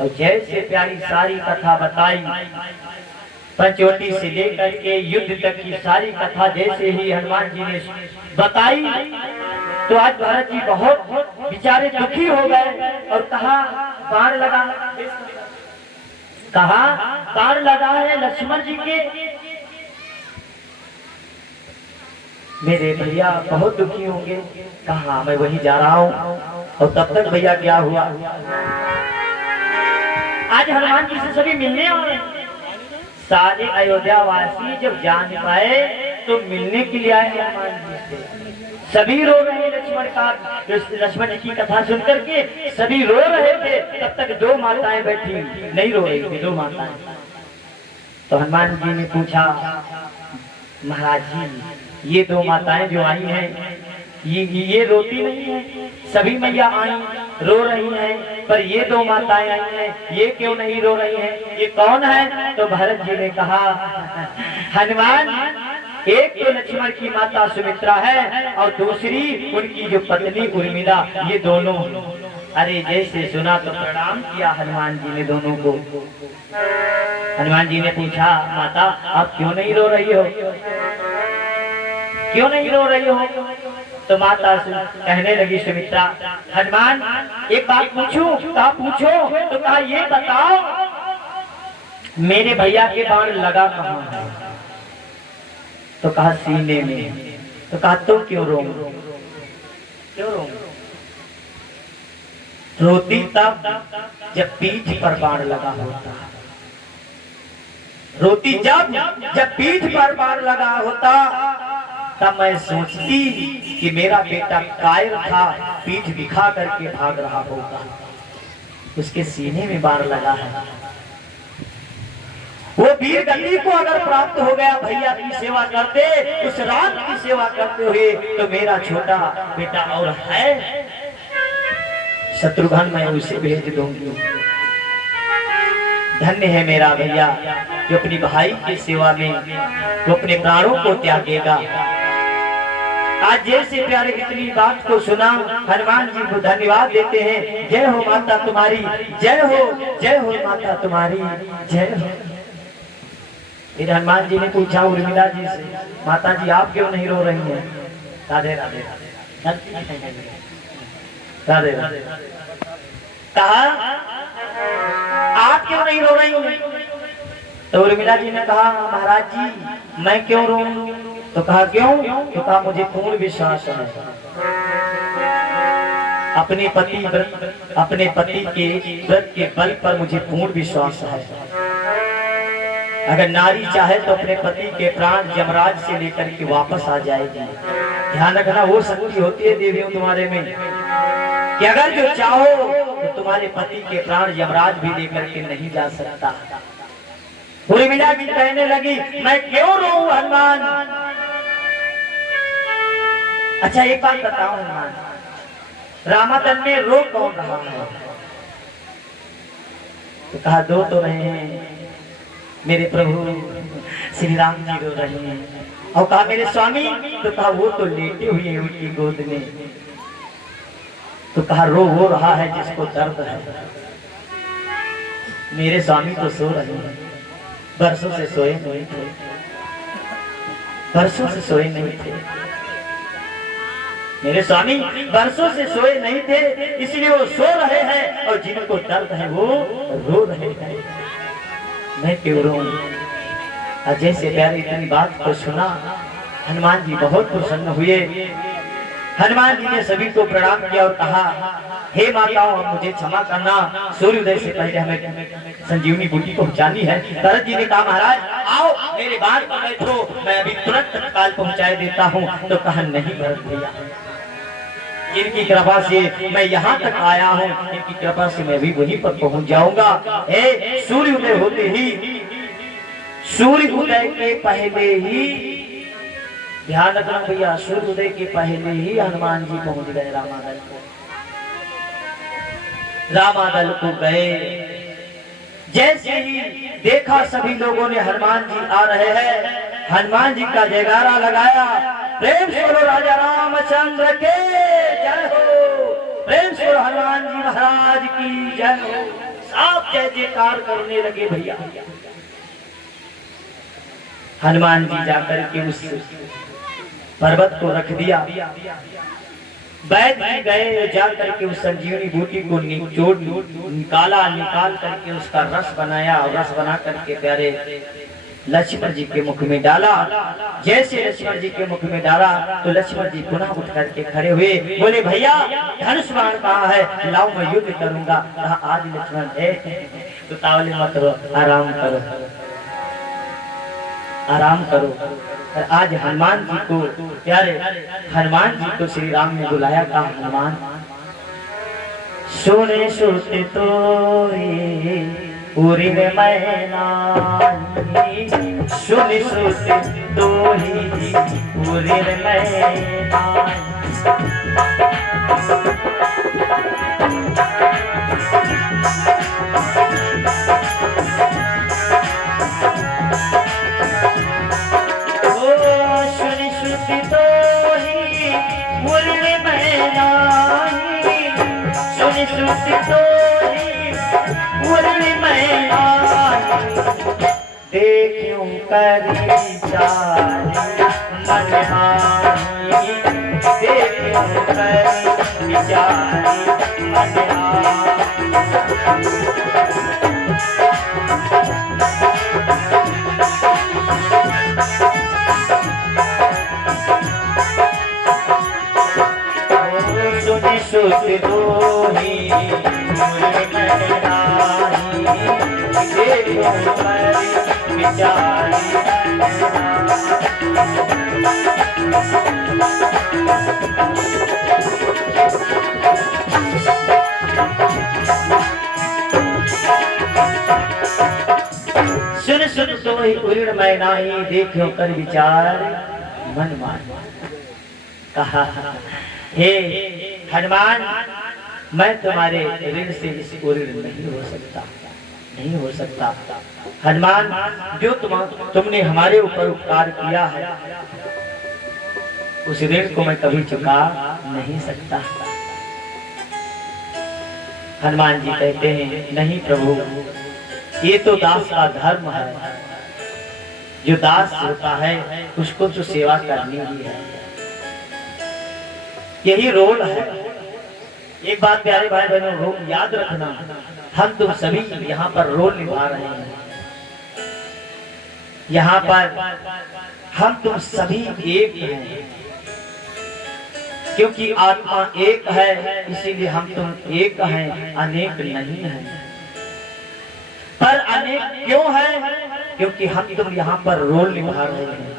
और जैसे प्यारी सारी कथा बताई, पंचवटी से लेकर के युद्ध तक की सारी कथा जैसे ही हनुमान जी ने बताई तो आज भरत जी बहुत बेचारे दुखी हो गए और कहा बाण लगा, कहा बाण लगा है लक्ष्मण जी के। मेरे भैया बहुत दुखी होंगे। कहा मैं वही जा रहा हूँ। और तब तक भैया क्या हुआ, आज हनुमान जी से सभी मिलने और सारे अयोध्या वासी जब जान पाए तो मिलने के लिए आए हनुमान जी से। सभी रो रहे लक्ष्मण जी की कथा सुनकर के सभी रो रहे थे। तब तक दो माताएं बैठी नहीं रो रही थी, दो माताएं। तो हनुमान जी ने पूछा, महाराज जी ये दो माताएं जो आई हैं ये रोती नहीं है, सभी मैया आई रो रही हैं, पर ये दो माताएं आई हैं ये क्यों नहीं रो रही हैं, ये कौन है? तो भरत जी ने कहा, हनुमान एक तो लक्ष्मण की माता सुमित्रा है और दूसरी उनकी जो पत्नी उर्मिला, ये दोनों। अरे जैसे सुना तो प्रणाम किया हनुमान जी ने दोनों को। हनुमान जी ने पूछा, माता आप क्यों नहीं रो रही हो, क्यों नहीं रो रही हो? तो माता कहने लगी सुमित्रा, हनुमान एक बात पूछूं? कहा पूछो। तो कहा ये बताओ मेरे भैया के बाण लगा कहाँ है? तो कहा सीने में। तो कहा तुम क्यों रो, क्यों रो? रोती तब जब पीठ पर बाण लगा होता, रोती जब पीठ पर बाण लगा होता, तब मैं सोचती कि मेरा बेटा कायर था, पीठ दिखा करके भाग रहा होगा, उसके सीने में बाण लगा है। वो वीर गति को अगर प्राप्त हो गया भैया की सेवा करते, उस राम की सेवा करते हुए, तो मेरा छोटा बेटा और है शत्रुघ्न, मैं उसे भेज दूंगी। धन्य है मेरा भैया जो अपनी भाई की सेवा में वो अपने प्राणों को त्यागेगा। आज जैसे प्यारे इतनी बात को सुना, हनुमान जी को धन्यवाद देते हैं। जय हो माता तुम्हारी, जय हो माता तुम्हारी, जय हो। फिर हनुमान जी ने पूछा उर्मिला जी से, माता जी आप क्यों नहीं रो रही हैं? राधे राधे राधे राधे। कहा आप क्यों नहीं रो रही हैं? तो उर्मिला जी ने कहा, महाराज जी मैं क्यों रो? तो कहा क्यों? तो कहा मुझे पूर्ण विश्वास है अपने पति के व्रत के बल पर, मुझे पूर्ण विश्वास है। अगर नारी चाहे तो अपने पति के प्राण यमराज से लेकर के वापस आ जाएगी। ध्यान रखना, वो शक्ति होती है देवियों तुम्हारे में कि अगर जो चाहो तो तुम्हारे पति के प्राण यमराज भी लेकर के नहीं जा सकता। उर्मिला जी कहने लगी, मैं क्यों रोऊं हनुमान? अच्छा एक बात बताओ हनुमान, रामादन में रो कौन रहा है? तो कहा दो तो रहे हैं, मेरे प्रभु श्री राम जी रो रहे हैं। और कहा मेरे स्वामी? तो कहा वो तो लेटे हुए हैं उनकी गोद में। तो कहा रो वो रहा है जिसको दर्द है, मेरे स्वामी तो सो रहे हैं, बरसों से सोए नहीं थे, बरसों से सोए नहीं थे मेरे स्वामी, बरसों से सोए नहीं थे, इसलिए वो सो रहे हैं, और जिनको दर्द है वो रो रहे हैं। मैं क्यों रोऊं? जैसे प्यारे इतनी बात को सुना, हनुमान जी बहुत प्रसन्न हुए। हनुमान जी ने सभी को प्रणाम किया और कहा, हे माताओं मुझे क्षमा करना, सूर्योदय से पहले हमें संजीवनी बूटी पहुंचानी है। भरत जी ने कहा, महाराज आओ मेरे बाण पर बैठो, मैं अभी तुरंत तत्काल पहुंचा देता हूं। तो कहा नहीं भरत भैया, इनकी कृपा से मैं यहाँ तक आया हूँ, इनकी कृपा से मैं भी वहीं पर पहुंच जाऊंगा। सूर्योदय होते ही, सूर्योदय के पहले ही, ध्यान रखना भैया, सूर्योदय के पहले ही हनुमान जी पहुंच गए रामादल को। रामादल को गए, जैसे ही देखा सभी लोगों ने हनुमान जी आ रहे हैं, हनुमान जी का जयकारा लगाया, प्रेम से बोलो राजा रामचंद्र के जय हो, प्रेम से बोलो हनुमान जी महाराज की जय हो। सब जय जयकार करने लगे भैया। हनुमान जी जाकर के उस पर्वत को रख दिया, बैठ गए, जाकर के उस संजीवनी बूटी को निकाल करके उसका रस बनाया, और रस बना करके प्यारे लक्ष्मण जी के मुख में डाला। जैसे लक्ष्मण जी के मुख में डाला तो लक्ष्मण जी पुनः उठ करके खड़े हुए, बोले भैया धनुष बाण कहाँ है, लाओ मैं युद्ध करूंगा। कहा आज लक्ष्मण है तो तावले मत रो, आराम करो, आराम करो। आज हनुमान जी को, प्यारे हनुमान जी को श्री राम ने बुलाया, कहा हनुमान सोने सोते तो पूरी में मैना सुन श्रुति तो ही पूरी में मैना देखूं कर विचारी मन माही देखूं कर विचारी मन सुनी सुत दोही सुन सुन तो ही उड़ मैं नाही देखो कर विचार मन मान कहा हे हनुमान मैं तुम्हारे ऋण से इस ऋण नहीं हो सकता नहीं हो सकता हनुमान जो तुमने हमारे ऊपर उपकार किया है उस ऋण को मैं कभी चुका नहीं सकता। हनुमान जी कहते हैं नहीं प्रभु ये तो दास का धर्म है जो दास होता है उसको तो सेवा करनी ही है यही रोल है। एक बात प्यारे भाई बहनों रोल याद रखना हम तुम सभी यहाँ पर रोल निभा रहे हैं यहाँ पर हम तुम सभी एक हैं क्योंकि आत्मा एक है इसीलिए हम तुम एक हैं अनेक नहीं हैं। पर अनेक क्यों है क्योंकि हम तुम यहाँ पर रोल निभा रहे हैं।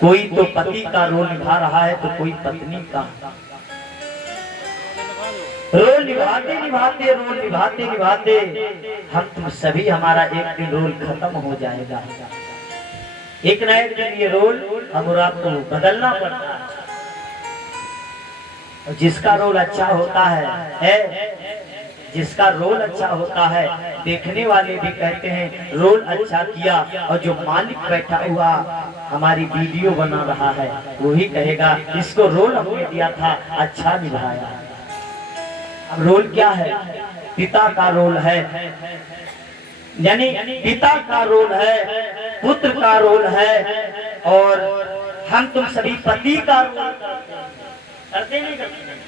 कोई तो पति का रोल निभा रहा है तो कोई पत्नी का। रोल निभाते निभाते हम तुम सभी हमारा एक दिन रोल खत्म हो जाएगा। एक न एक दिन ये रोल हम और आपको बदलना पड़ता है। जिसका रोल अच्छा होता है जिसका रोल अच्छा होता है देखने वाले भी कहते हैं रोल अच्छा किया और जो मालिक बैठा हुआ हमारी वीडियो बना रहा है वो ही कहेगा इसको रोल हमने दिया था अच्छा निभाया। अब रोल क्या है पिता का रोल है यानी पिता का रोल है पुत्र का रोल है और हम तुम सभी पति का रोल करते नहीं करते।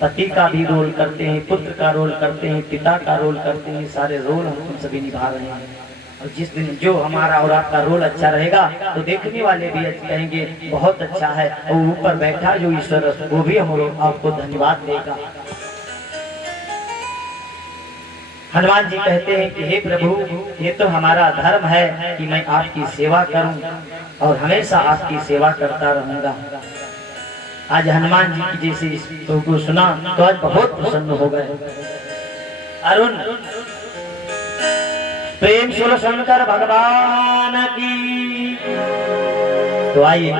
पति का भी रोल करते हैं पुत्र का रोल करते हैं पिता का रोल करते हैं सारे रोल हम तुम सभी निभा रहे हैं। और जिस दिन जो हमारा और आपका रोल अच्छा रहेगा तो देखने वाले भी कहेंगे बहुत अच्छा है और ऊपर बैठा जो ईश्वर वो भी हम आपको धन्यवाद देगा। हनुमान जी कहते हैं कि हे प्रभु ये तो हमारा धर्म है कि मैं आपकी सेवा करूं और हमेशा आपकी सेवा करता रहूंगा। आज हनुमान जी की जैसे इस को सुना तो आज बहुत प्रसन्न हो गए। अरुण प्रेम सुन सुनकर भगवान की तो आइए